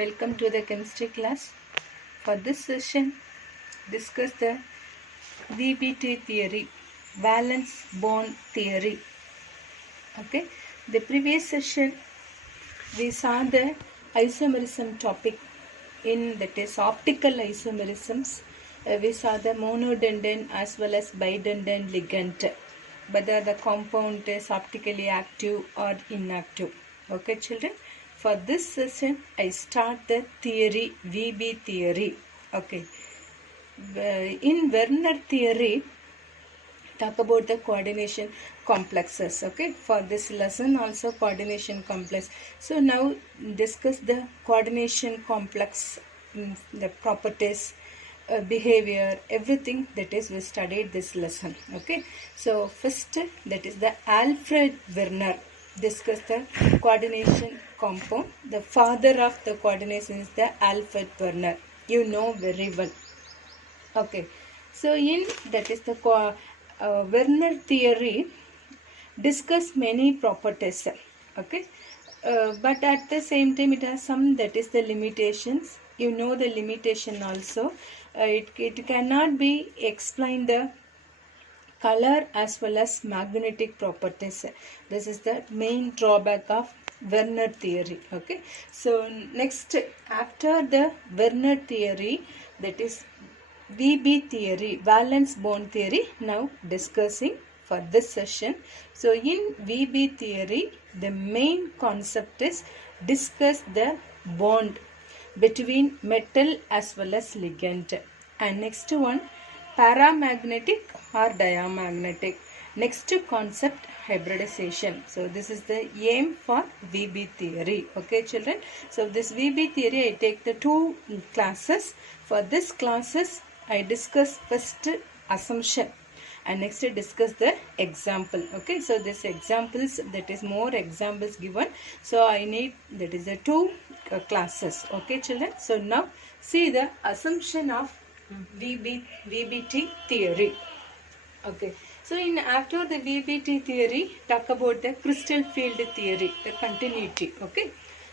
Welcome to the chemistry class. For this session, discuss the VBT theory, valence bond theory. Okay, the previous session we saw the isomerism topic that is optical isomerisms. We saw the monodendron as well as bidendron ligand, whether the compound is optically active or inactive. Okay, children. For this session, I start the theory, VB theory. Okay. In Werner theory, talk about the coordination complexes. Okay. For this lesson also coordination complex. So now discuss the coordination complex, the properties, behavior, everything that is we studied this lesson. Okay. So first that is the Alfred Werner. Discuss the coordination compound. The father of the coordination is the Alfred Werner. You know very well. Okay. So in that is the Werner theory discuss many properties. Okay. But at the same time it has some that is the limitations. You know the limitation also. It cannot be explained the color as well as magnetic properties. This is the main drawback of Werner theory. Okay. So next, after the Werner theory, that is VB theory, valence bond theory, now discussing for this session. So in VB theory, the main concept is discuss the bond between metal as well as ligand. And next one, paramagnetic or diamagnetic. Next concept, hybridization. So this is the aim for VB theory. Okay, children. So this VB theory, I take the two classes. For this classes, I discuss first assumption and next discuss the example. Okay, so this examples, that is more examples given. So I need that is the two classes. Okay, children. So now see the assumption of VBT theory. Okay, so in after the VBT theory, talk about the crystal field theory, the continuity. Okay,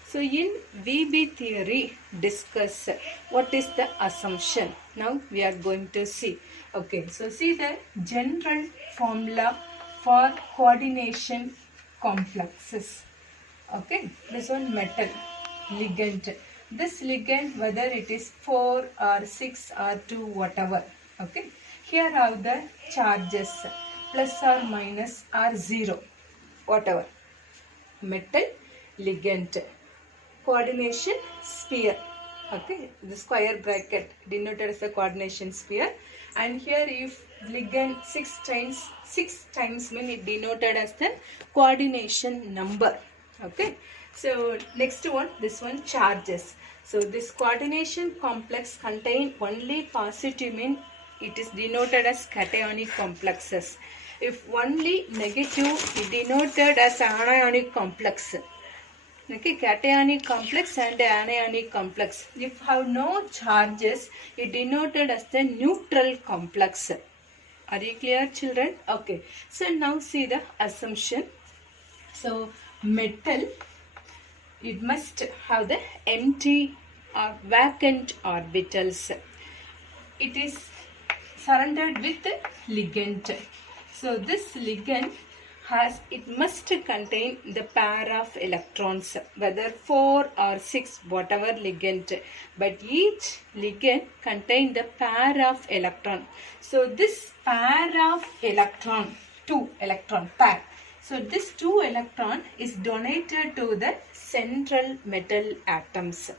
so in VB theory, discuss what is the assumption. Now we are going to see. Okay, so see the general formula for coordination complexes. Okay, this one metal ligand. This ligand, whether it is 4 or 6 or 2, whatever. Okay. Here are the charges, plus or minus or 0, whatever. Metal ligand. Coordination sphere. Okay. The square bracket denoted as the coordination sphere. And here if ligand 6 times mean it denoted as the coordination number. Okay. So next one, this one charges. So this coordination complex contain only positive mean it is denoted as cationic complexes. If only negative, it denoted as anionic complex. Okay, cationic complex and anionic complex. If have no charges, it denoted as the neutral complex. Are you clear, children? Okay. So now see the assumption. So metal, it must have the empty or vacant orbitals. It is surrounded with the ligand. So this ligand it must contain the pair of electrons, whether 4 or 6, whatever ligand. But each ligand contain the pair of electron. So this pair of electron, 2 electron pair. So this 2 electron is donated to the central metal atoms.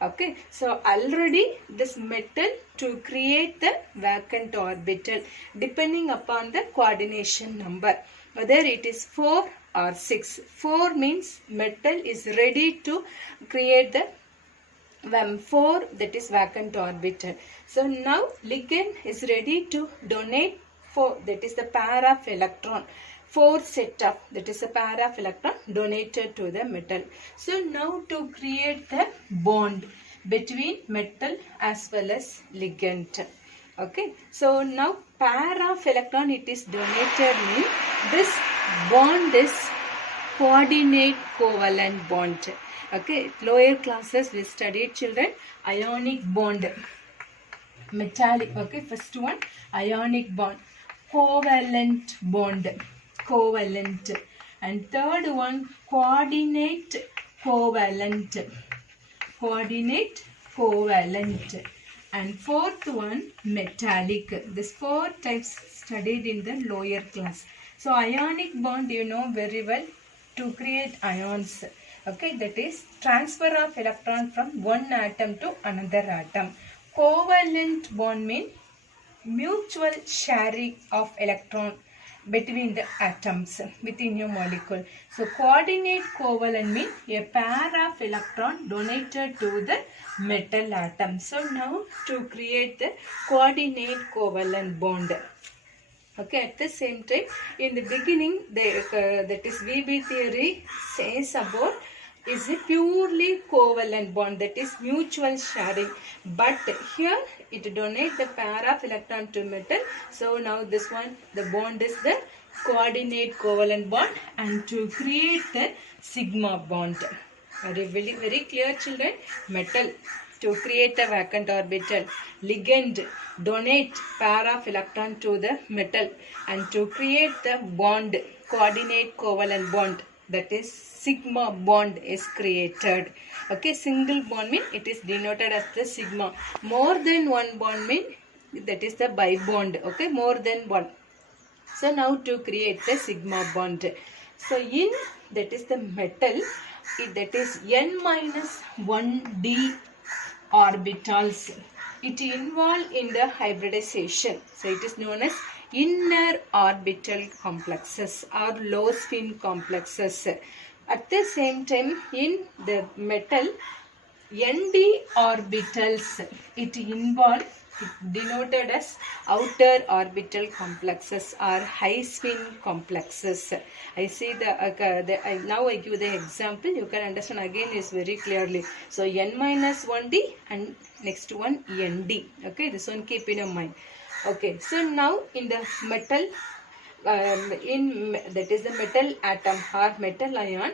Okay, so already this metal to create the vacant orbital depending upon the coordination number, whether it is 4 or 6. 4 means metal is ready to create the 4, that is vacant orbital. So now ligand is ready to donate 4, that is the pair of electron. 4 set of, that is a pair of electron donated to the metal. So now to create the bond between metal as well as ligand. Okay. So now pair of electron it is donated means this bond is coordinate covalent bond. Okay, lower classes we studied children ionic bond, metallic. Okay, first one ionic bond, covalent bond, covalent, and third one coordinate covalent, coordinate covalent, and fourth one metallic. These four types studied in the lower class. So ionic bond you know very well, to create ions. Okay, that is transfer of electron from one atom to another atom. Covalent bond means mutual sharing of electron between the atoms within a molecule. So coordinate covalent means a pair of electron donated to the metal atom. So now to create the coordinate covalent bond. Okay, at the same time, in the beginning, that is VB theory says about is a purely covalent bond, that is mutual sharing. But here it donates the pair of electron to metal. So now this one, the bond is the coordinate covalent bond, and to create the sigma bond. Very clear children. Metal to create a vacant orbital. Ligand donate pair of electron to the metal, and to create the bond, coordinate covalent bond, that is sigma bond is created. Okay, single bond means it is denoted as the sigma. More than one bond means that is the bibond. Okay, more than one. So now to create the sigma bond. So in that is the metal, that is n minus 1d orbitals. It involved in the hybridization. So it is known as inner orbital complexes or low spin complexes. At the same time, in the metal, Nd orbitals, it involved, it denoted as outer orbital complexes or high spin complexes. I see now I give the example, you can understand again is very clearly. So n minus 1d and next one nd. Okay, this one keep in your mind. Okay, so now in the metal, that is the metal atom or metal ion,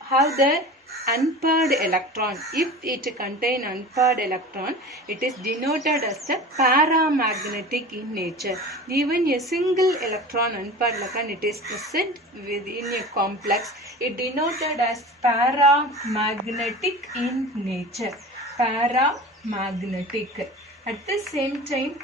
have the unpaired electron. If it contain unpaired electron, it is denoted as the paramagnetic in nature. Even a single electron, unpaired electron, it is present within a complex, it denoted as paramagnetic in nature. Paramagnetic. At the same time,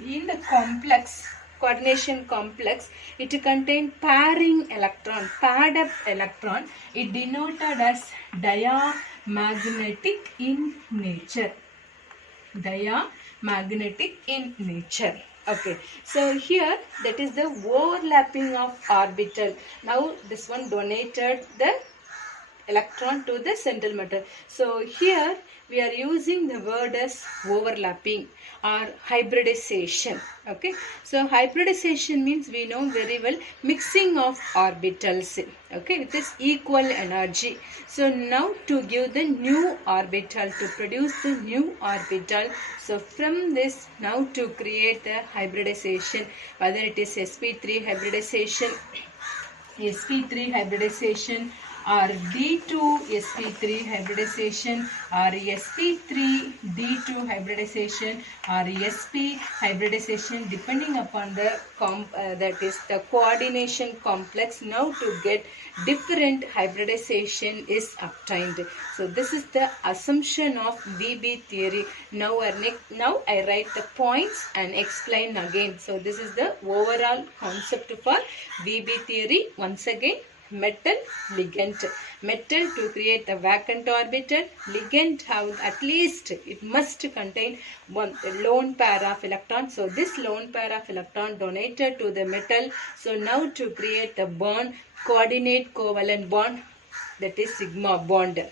in the complex, coordination complex, it contains pairing electron, paired up electron, it denoted as diamagnetic in nature. Diamagnetic in nature. Okay, so here that is the overlapping of orbital. Now this one donated the electron to the central metal. So here we are using the word as overlapping or hybridization. Okay, so hybridization means we know very well mixing of orbitals, okay, with this equal energy. So now to give the new orbital, to produce the new orbital, so from this now to create the hybridization, whether it is sp3 hybridization, sp3 hybridization, or D2 sp3 hybridization, or sp3 D2 hybridization, or sp hybridization, depending upon the that is the coordination complex. Now to get different hybridization is obtained. So this is the assumption of VB theory. Now I write the points and explain again. So this is the overall concept for VB theory. Once again, metal, ligand. Metal to create the vacant orbital. Ligand have at least, it must contain one lone pair of electron. So this lone pair of electron donated to the metal. So now to create the bond, coordinate covalent bond, that is sigma bond.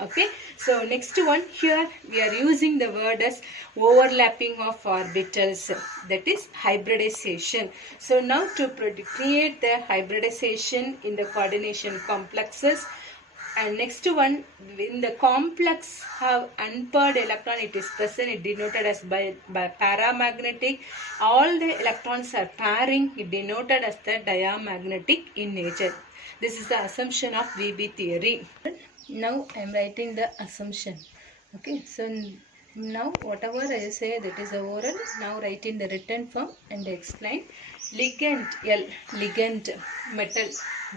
Okay, so next one, here we are using the word as overlapping of orbitals, that is hybridization. So now to create the hybridization in the coordination complexes, and next one, in the complex have unpaired electron, it is present, it denoted as by paramagnetic. All the electrons are pairing, it denoted as the diamagnetic in nature. This is the assumption of VB theory. Now I am writing the assumption. Okay, so now whatever I say, that is the oral. Now write in the written form and explain. Ligand L, ligand metal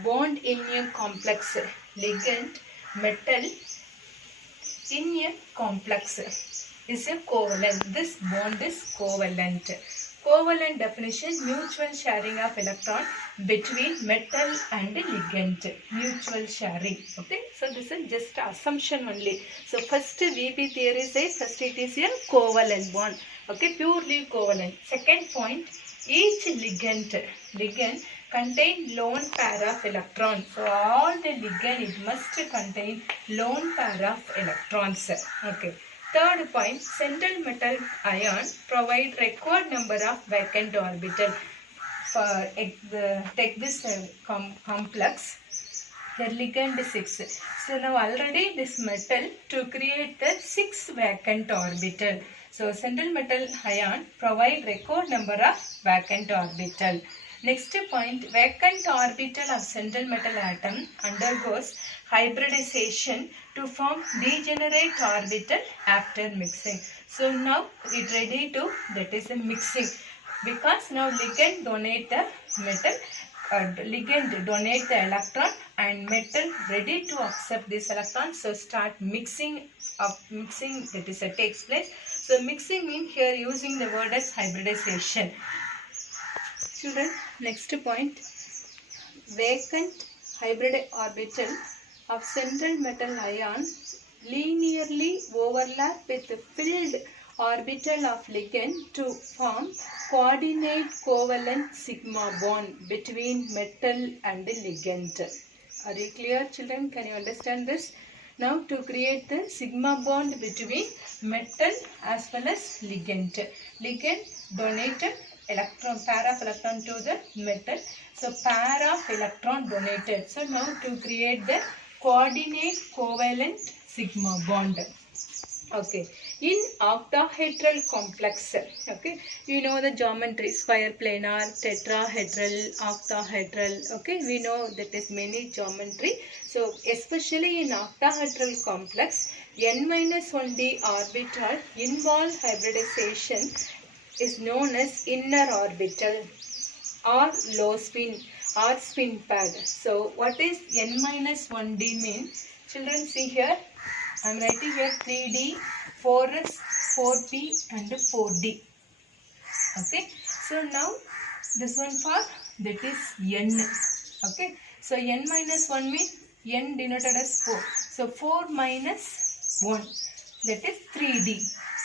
bond in a complex. Ligand metal in a complex is a covalent. This bond is covalent. Covalent definition: mutual sharing of electron between metal and ligand. Mutual sharing. Okay, so this is just assumption only. So first VP theory says first it is a covalent bond. Okay, purely covalent. Second point, each ligand contain lone pair of electrons. So all the ligand, it must contain lone pair of electrons. Okay. Third point, central metal ion provide required number of vacant orbital. For take this complex, the ligand 6. So now already this metal to create the 6 vacant orbital. So central metal ion provide record number of vacant orbital. Next point, vacant orbital of central metal atom undergoes hybridization to form degenerate orbital after mixing. So now it ready to, that is a mixing, because now ligand donate the metal, ligand donate the electron and metal ready to accept this electron. So start mixing that is a takes place. So mixing means here using the word as hybridization. Children, next point, vacant hybrid orbital of central metal ion linearly overlap with the filled orbital of ligand to form coordinate covalent sigma bond between metal and ligand. Are you clear, children? Can you understand this? Now to create the sigma bond between metal as well as ligand. Ligand donated electron, pair of electron to the metal. So pair of electron donated. So now to create the coordinate covalent sigma bond. Okay, in octahedral complex, okay, you know the geometry, square, planar, tetrahedral, octahedral. Okay, we know that is many geometry. So especially in octahedral complex, n-1d orbital involved hybridization is known as inner orbital or low spin or spin pad. So what is n-1d mean? Children, see here, I am writing here 3D, 4S, 4P and 4D. Okay. So now this one for, that is N. Okay. So n-1 means n denoted as 4. So 4 minus 1, that is 3D.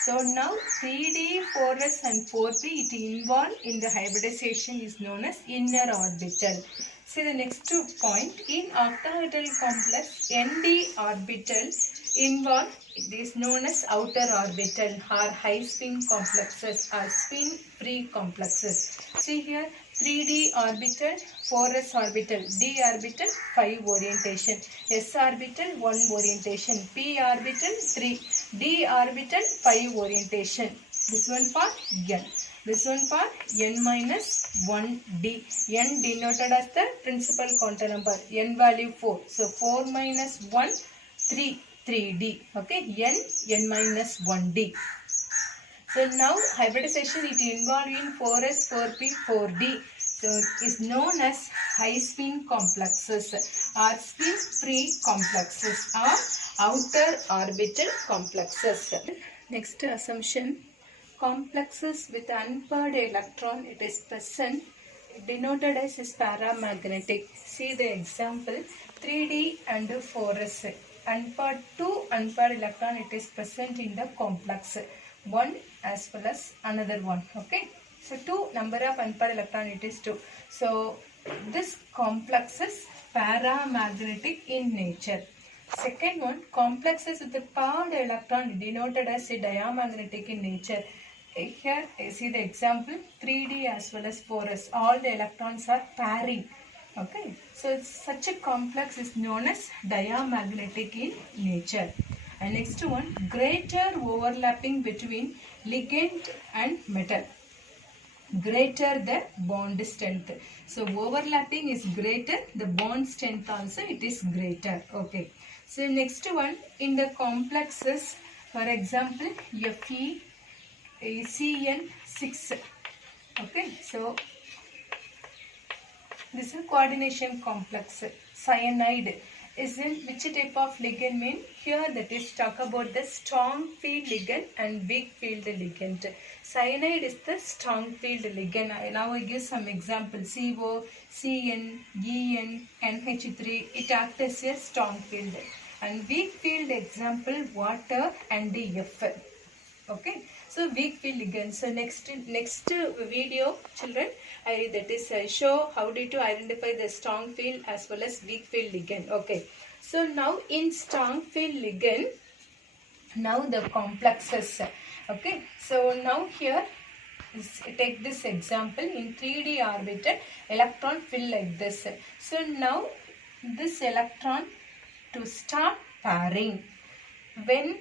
So now 3D, 4S and 4P, it involved in the hybridization is known as inner orbital. See the next point, in octahedral complex, ND orbital involved, it is known as outer orbital or high spin complexes or spin free complexes. See here, 3D orbital, 4S orbital, D orbital 5 orientation, S orbital 1 orientation, P orbital 3, D orbital 5 orientation. This one for N. This one for n-1d. N denoted as the principal counter number. N value 4. So 4 minus 1, 3. 3d. Okay, n-1d. So now hybridization it involved in 4s, 4p, 4d. So is known as high spin complexes or spin free complexes or outer orbital complexes. Next assumption, complexes with unpaired electron, it is present, denoted as is paramagnetic. See the example, 3d and 4s. Unpaired, 2 unpaired electron, it is present in the complex, one as well as another one. Okay, so 2 number of unpaired electron, it is 2. So this complex is paramagnetic in nature. Second one, complexes with the paired electron denoted as a diamagnetic in nature. Here see the example, 3d as well as 4s, all the electrons are pairing. Okay, so such a complex is known as diamagnetic in nature. And next one, greater overlapping between ligand and metal. Greater the bond strength. So overlapping is greater, the bond strength also it is greater. Okay. So next one in the complexes, for example, FeCN6. Okay, so this is coordination complex. Cyanide is in which type of ligand mean? Here that is talk about the strong field ligand and weak field ligand. Cyanide is the strong field ligand. Now I give some examples. CO, CN, EN, NH3. It acts as a strong field. And weak field example water and F. Okay, so weak field ligand. So next video, children, that is show how did you identify the strong field as well as weak field ligand. Okay, so now in strong field ligand, now the complexes. Okay, so now here take this example in 3D orbital, electron fill like this. So now this electron to start pairing, when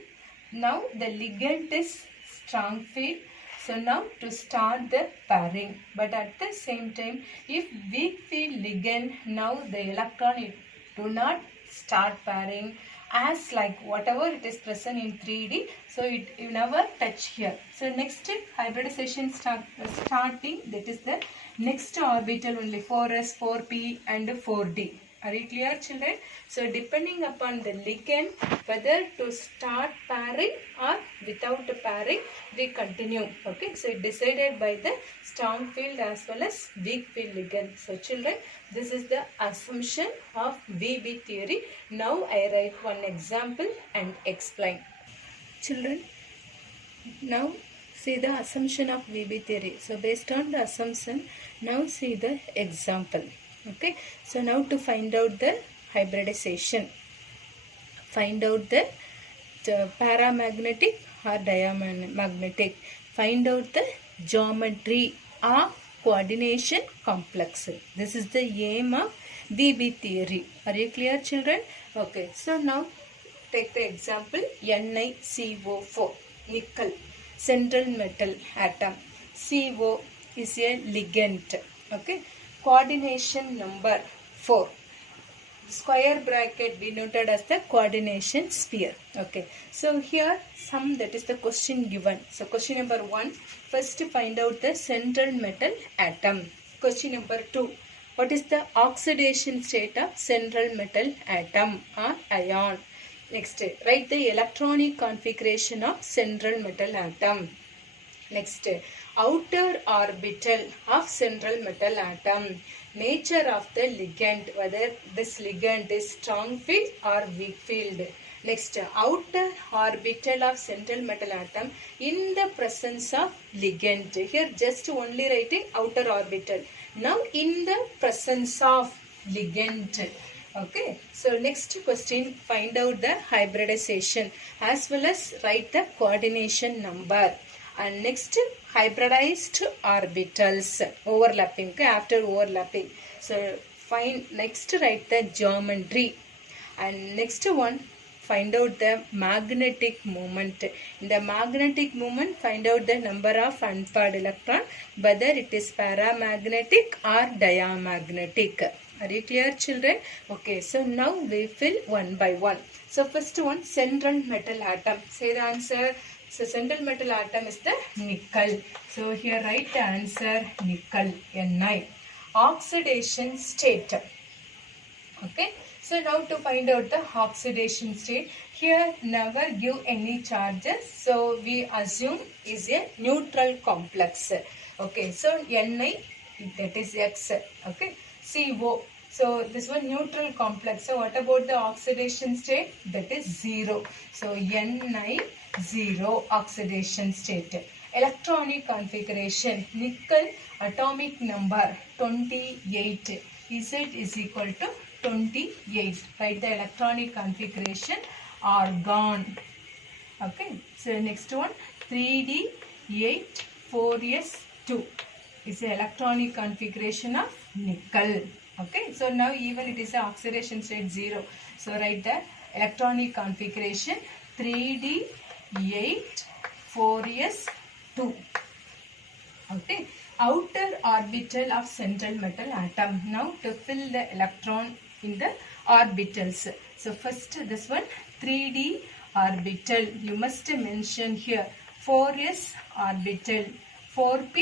now the ligand is strong field, so now to start the pairing, but at the same time if weak field ligand, now the electron do not start pairing as like whatever it is present in 3D, so it never touch here. So next hybridization starting, that is the next orbital only 4s, 4p and 4d. Are you clear, children? So depending upon the ligand, whether to start pairing or without pairing, we continue. Okay, so it decided by the strong field as well as weak field ligand. So children, this is the assumption of VB theory. Now I write one example and explain. Children, now see the assumption of VB theory. So based on the assumption, now see the example. Okay, so now to find out the hybridization, find out the paramagnetic or diamagnetic, find out the geometry of coordination complex. This is the aim of VB theory. Are you clear, children? Okay, so now take the example NiCO4, nickel, central metal atom. CO is a ligand. Okay, coordination number 4. Square bracket denoted as the coordination sphere. Okay, so here some, that is the question given. So question number 1, first find out the central metal atom. Question number 2, what is the oxidation state of central metal atom or ion? Next, write the electronic configuration of central metal atom. Next, outer orbital of central metal atom. Nature of the ligand, whether this ligand is strong field or weak field. Next, outer orbital of central metal atom in the presence of ligand. Here just only writing outer orbital. Now in the presence of ligand. Okay, so next question, find out the hybridization as well as write the coordination number. And next, hybridized orbitals overlapping. Okay, after overlapping, so find next, write the geometry. And next one, find out the magnetic moment. In the magnetic moment, find out the number of unpaired electron, whether it is paramagnetic or diamagnetic. Are you clear, children? Okay, so now we fill one by one. So first one, central metal atom. Say the answer. So central metal atom is the nickel. So here write the answer, nickel, Ni. Oxidation state. Okay. So now to find out the oxidation state, here never give any charges. So we assume is a neutral complex. Okay. So Ni, that is X. Okay. CO. So this one neutral complex. So what about the oxidation state? That is 0. So Ni 0 oxidation state. Electronic configuration, nickel atomic number 28. Z is equal to 28. Write the electronic configuration, argon. Okay. So next one, 3D8 4s2 is the electronic configuration of nickel. Okay. So now even it is the oxidation state 0. So write the electronic configuration 3D8 4s2. Okay. Outer orbital of central metal atom. Now to fill the electron in the orbitals. So first this one 3d orbital. You must mention here 4s orbital, 4p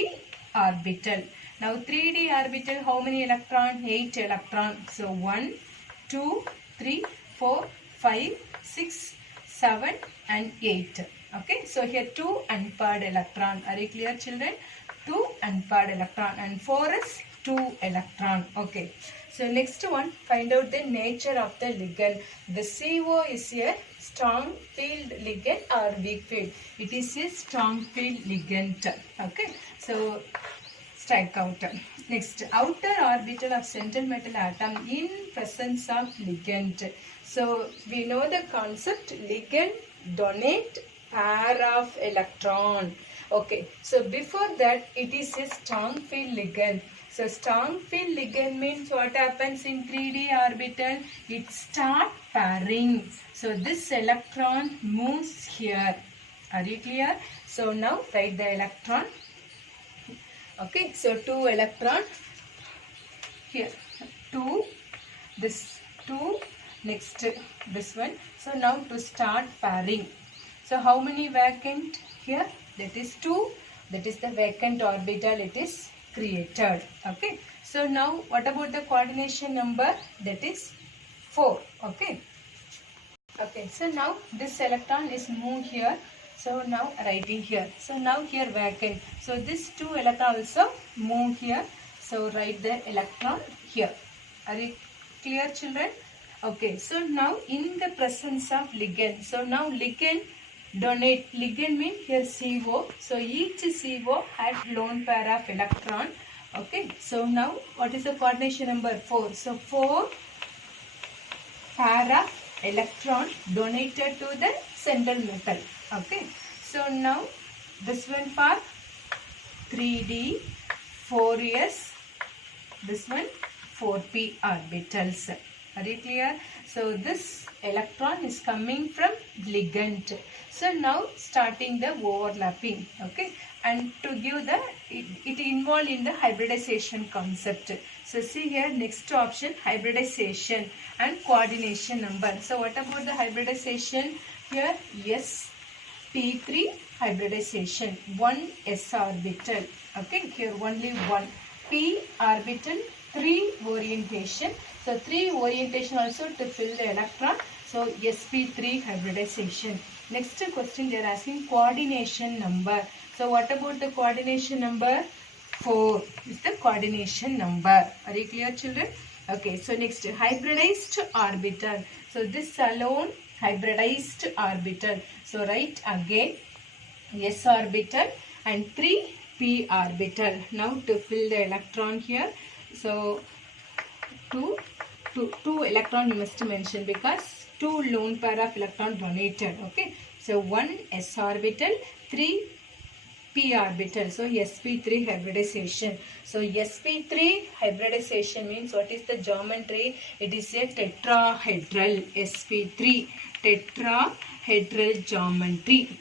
orbital. Now 3d orbital, how many electron? 8 electron. So 1, 2, 3, 4, 5, 6, 7 and 8. Okay, so here 2 unpaired electron. Are you clear, children? 2 unpaired electron and 4 is 2 electron. Okay, so next one, find out the nature of the ligand. The CO is a strong field ligand or weak field? It is a strong field ligand. Okay, so strike out. Next, outer orbital of central metal atom in presence of ligand. So we know the concept, ligand donate pair of electron. Okay, so before that it is a strong field ligand. So strong field ligand means what happens in 3d orbital? It start pairing. So this electron moves here. Are you clear? So now write the electron. Okay, so 2 electron here, 2, this 2, next this one. So now to start pairing. So how many vacant here? That is 2. That is the vacant orbital it is created. Okay, so now what about the coordination number? That is 4. Okay. Okay, so now this electron is moved here. So now writing here. So now here vacant. So this 2 electron also move here. So write the electron here. Are you clear, children? Okay, so now in the presence of ligand. So now ligand donate. Ligand means here CO. So each CO has lone pair of electron. Okay, so now what is the coordination number? 4. So 4 pair of electron donated to the central metal. Okay, so now this one for 3d, 4s, this one 4p orbitals. Are you clear? So this electron is coming from ligand. So now starting the overlapping. Okay, and to give the it involved in the hybridization concept. So see here, next option, hybridization and coordination number. So what about the hybridization? Here sp3 hybridization, 1 s orbital. Okay, here only 1 p orbital, 3 orientation. So 3 orientation also to fill the electron. So sp3 hybridization. Next question, they are asking coordination number. So what about the coordination number? 4 is the coordination number. Are you clear, children? Okay, so next, hybridized orbital. So this alone hybridized orbital. So write again s orbital and 3 p orbital. Now to fill the electron here. So 2 electron you must mention because 2 lone pair of electron donated. Okay, so 1 s orbital, 3 p orbital. So sp3 hybridization. So sp3 hybridization means what is the geometry? It is a tetrahedral. sp3 tetrahedral geometry.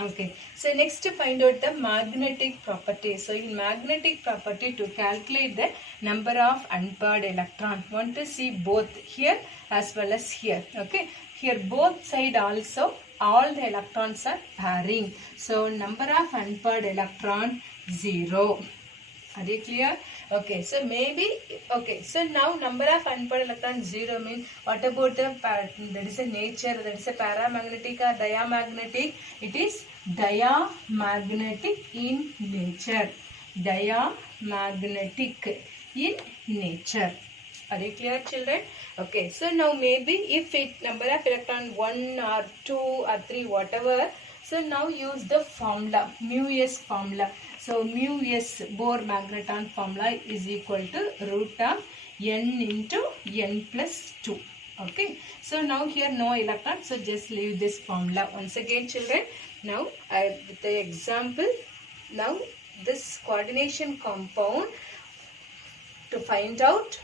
Okay, so next to find out the magnetic property. So in magnetic property, to calculate the number of unpaired electron, want to see both here as well as here. Okay, here both side also all the electrons are pairing. So number of unpaired electron 0. Are you clear? Okay, so maybe, okay, so now number of unpaired electron 0 means what about the, that is a nature, that is a paramagnetic or diamagnetic? It is diamagnetic in nature. Diamagnetic in nature. Are you clear, children? Okay, so now maybe if it number of electron 1 or 2 or 3 whatever, so now use the formula, mu s formula. So mu s Bohr magneton formula is equal to root of n into n plus 2. Okay, so now here no electron, so just leave this formula. Once again, children, now with the example, now this coordination compound, to find out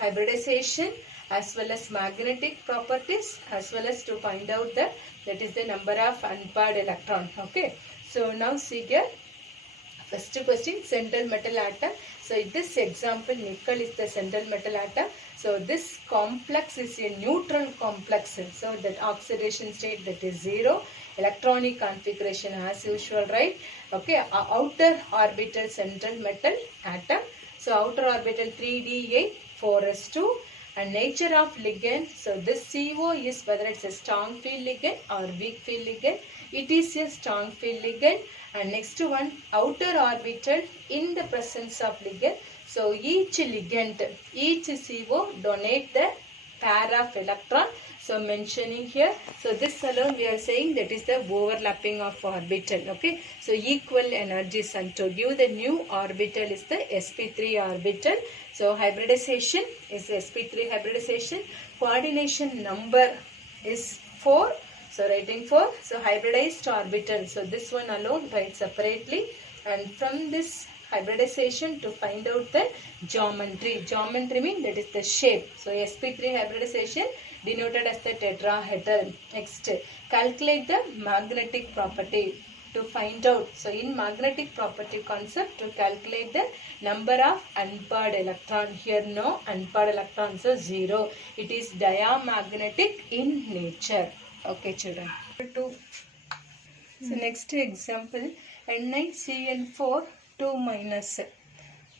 hybridization as well as magnetic properties, as well as to find out that is the number of unpaired electron. Okay, so now see here, First question, central metal atom. So in this example, nickel is the central metal atom. So this complex is a neutron complex. So that oxidation state, that is 0. Electronic configuration as usual, right? Okay, outer orbital central metal atom. So outer orbital 3d8, 4s2. And nature of ligand. So this CO is whether it's a strong field ligand or weak field ligand. It is a strong field ligand. And next one, outer orbital in the presence of ligand. So each ligand, each CO donate the pair of electron. So mentioning here, so this alone we are saying that is the overlapping of orbital. Okay, so equal energies, and to give the new orbital is the sp3 orbital. So hybridization is sp3 hybridization. Coordination number is 4. So writing 4. So hybridized orbital. So this one alone write separately. And from this hybridization to find out the geometry. Geometry means that is the shape. So sp3 hybridization denoted as the tetrahedral. Next, calculate the magnetic property to find out. So in magnetic property concept, to calculate the number of unpaired electron. Here no unpaired electrons, so 0. It is diamagnetic in nature. Okay children. 2. So next example, NiCN4 2 minus.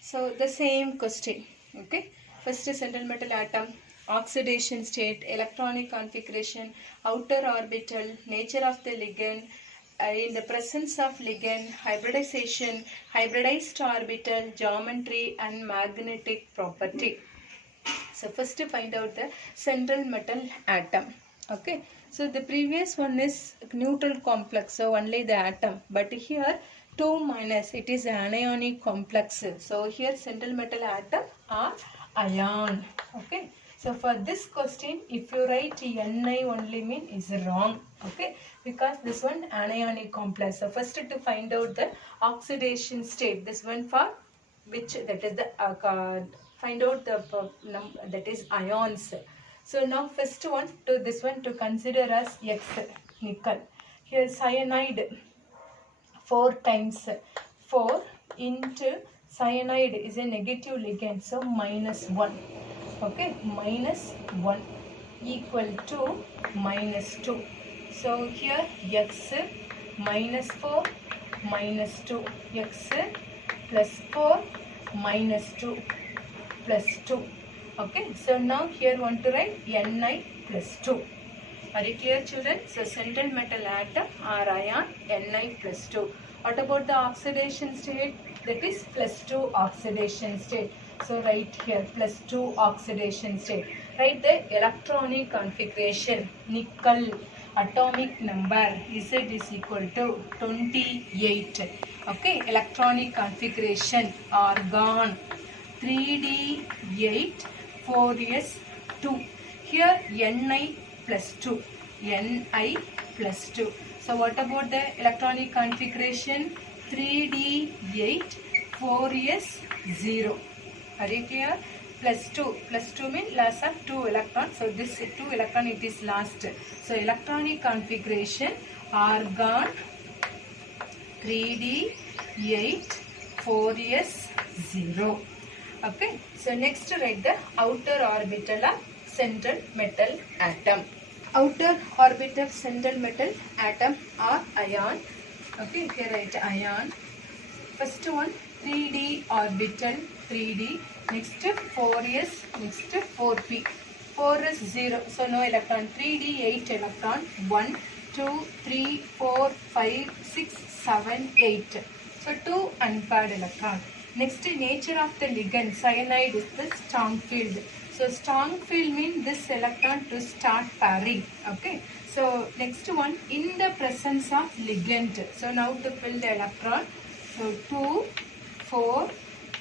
So the same question. Okay. First central metal atom, oxidation state, electronic configuration, outer orbital, nature of the ligand, in the presence of ligand, hybridization, hybridized orbital, geometry and magnetic property. So first to find out the central metal atom. Okay. So the previous one is neutral complex, so only the atom. But here 2 minus, it is anionic complex. So here central metal atom are ion. Okay. So for this question, if you write Ni only mean is wrong. Okay. Because this one anionic complex. So first to find out the oxidation state. This one for which, that is the find out the that is ions. So now first one to this one to consider as X, nickel. Here cyanide 4 times 4 into cyanide is a negative ligand, so minus 1. Okay, minus 1 equal to minus 2. So here X minus 4 minus 2, X plus 4 minus 2 plus 2. Okay, so now here want to write Ni plus 2. Are you clear children? So central metal atom or ion Ni plus 2. What about the oxidation state? That is plus 2 oxidation state. So write here plus 2 oxidation state. Write the electronic configuration. Nickel atomic number Z is equal to 28. Okay, electronic configuration argon 3d8 4s2. Here Ni plus 2. Ni plus 2. So what about the electronic configuration? 3d8 4s0. Are you clear? Plus 2. Plus 2 means loss of 2 electrons. So this 2 electron it is lost. So electronic configuration argon 3d8 4s0. Okay, so next write the outer orbital of central metal atom. Outer orbital central metal atom or ion. Okay, here write ion. First one 3d orbital 3d. Next 4s. Next 4p. 4s 0. So no electron. 3d 8 electron. 1, 2, 3, 4, 5, 6, 7, 8. So 2 unpaired electron. Next, nature of the ligand. Cyanide is the strong field. So strong field means this electron to start pairing. Okay. So next one, in the presence of ligand. So now to fill the electron. So 2, 4,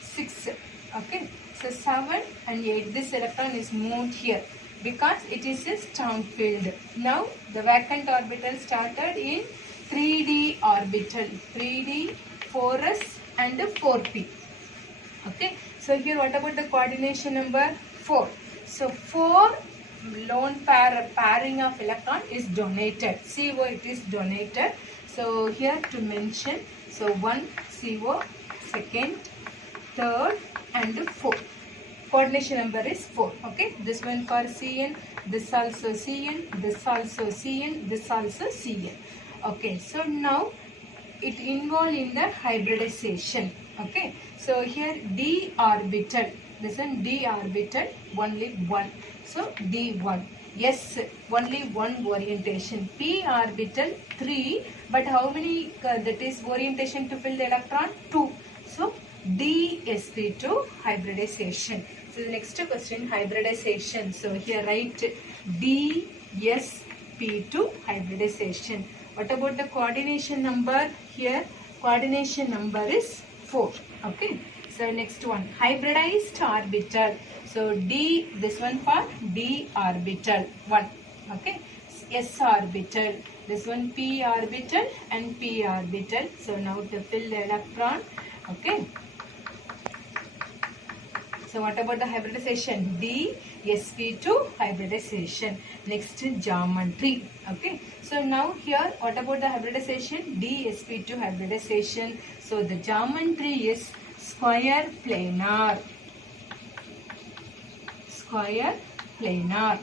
6. Okay. So 7 and 8. This electron is moved here because it is a strong field. Now the vacant orbital started in 3d orbital. 3d, 4s and 4p. Okay, so here what about the coordination number 4? So 4 lone pairing of electron is donated. CO it is donated. So here to mention, so 1 CO second, third and fourth. Coordination number is 4. Okay, this one for Cn, this also Cn, this also Cn, this also Cn. Okay, so now it involved in the hybridization. Okay, so here d orbital, this one d orbital only one, so d1. Yes, only one orientation. P orbital 3, but how many that is orientation to fill the electron? 2. So dsp2 hybridization. So the next question, hybridization. So here write dsp2 hybridization. What about the coordination number? Here coordination number is 4. Okay. So next one, hybridized orbital. So d, this one for d orbital 1. Okay. S orbital. This one p orbital and p orbital. So now to fill the electron. Okay. So what about the hybridization? D sp2 hybridization. Next geometry. Okay. So now here what about the hybridization? D sp2 hybridization. So the geometry is square planar. Square planar.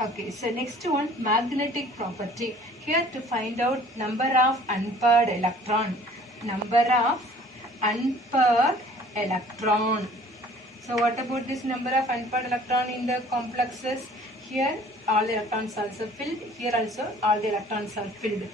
Okay. So next one, magnetic property. Here to find out number of unpaired electron. Number of unpaired electron. So what about this number of unpaired electron in the complexes? Here all the electrons also filled. Here also all the electrons are filled.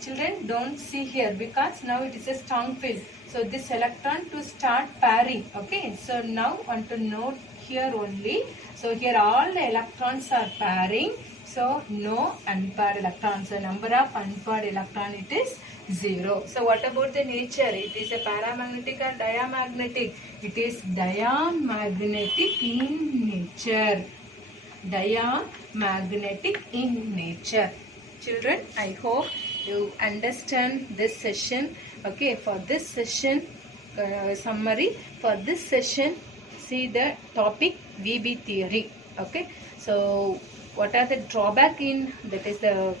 Children, don't see here because now it is a strong field. So this electron to start pairing. Okay. So now want to note here only. So here all the electrons are pairing. So no unpaired electrons. So number of unpaired electron it is 0. So what about the nature? It is a paramagnetic or diamagnetic? It is diamagnetic in nature. Diamagnetic in nature. Children, I hope you understand this session. Okay, for this session summary, for this session see the topic VB theory. Okay, so what are the drawback in that is the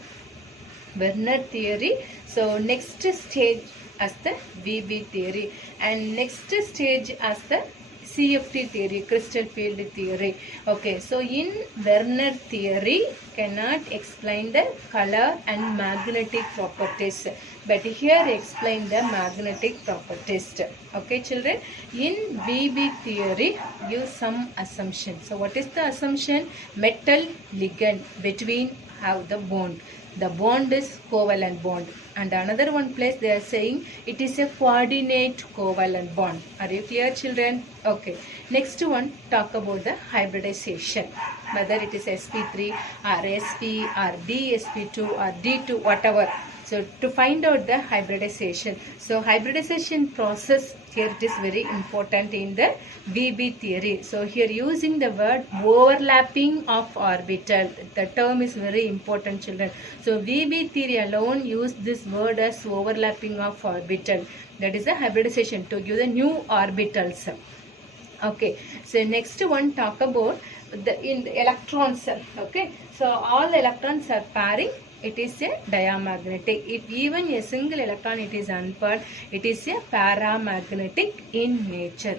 Werner theory. So next stage as the VB theory and next stage as the CFT theory, crystal field theory. Okay, so in Werner theory cannot explain the color and magnetic properties, but here explain the magnetic properties. Okay, children, in VB theory give some assumption. So what is the assumption? Metal ligand between have the bond. The bond is covalent bond, and another one place they are saying it is a coordinate covalent bond. Are you clear, children? Okay. Next one, talk about the hybridization, whether it is sp3 or sp or dsp2 or d2, whatever. So to find out the hybridization. So hybridization process here it is very important in the VB theory. So here using the word overlapping of orbital. The term is very important, children. So VB theory alone use this word as overlapping of orbital. That is the hybridization to give the new orbitals. Okay. So next one talk about the electrons. Okay. So all the electrons are pairing. It is a diamagnetic. If even a single electron it is unpaired, it is a paramagnetic in nature.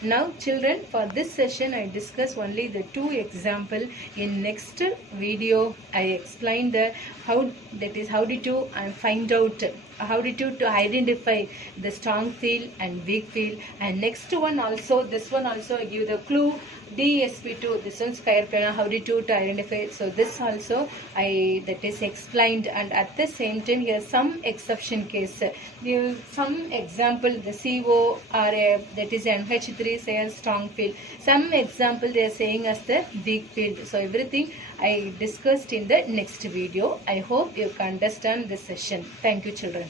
Now children, for this session I discuss only the 2 example. In next video I explain the how did you find out, how did you to identify the strong field and weak field, and next one also, this one also I give the clue dsp2, this one square planar, how did you to identify. So this also that is explained, and at the same time here some exception case, some example the CO or that is NH3 say as strong field, some example they are saying as the weak field. So everything I discussed in the next video. I hope you can understand this session. Thank you, children.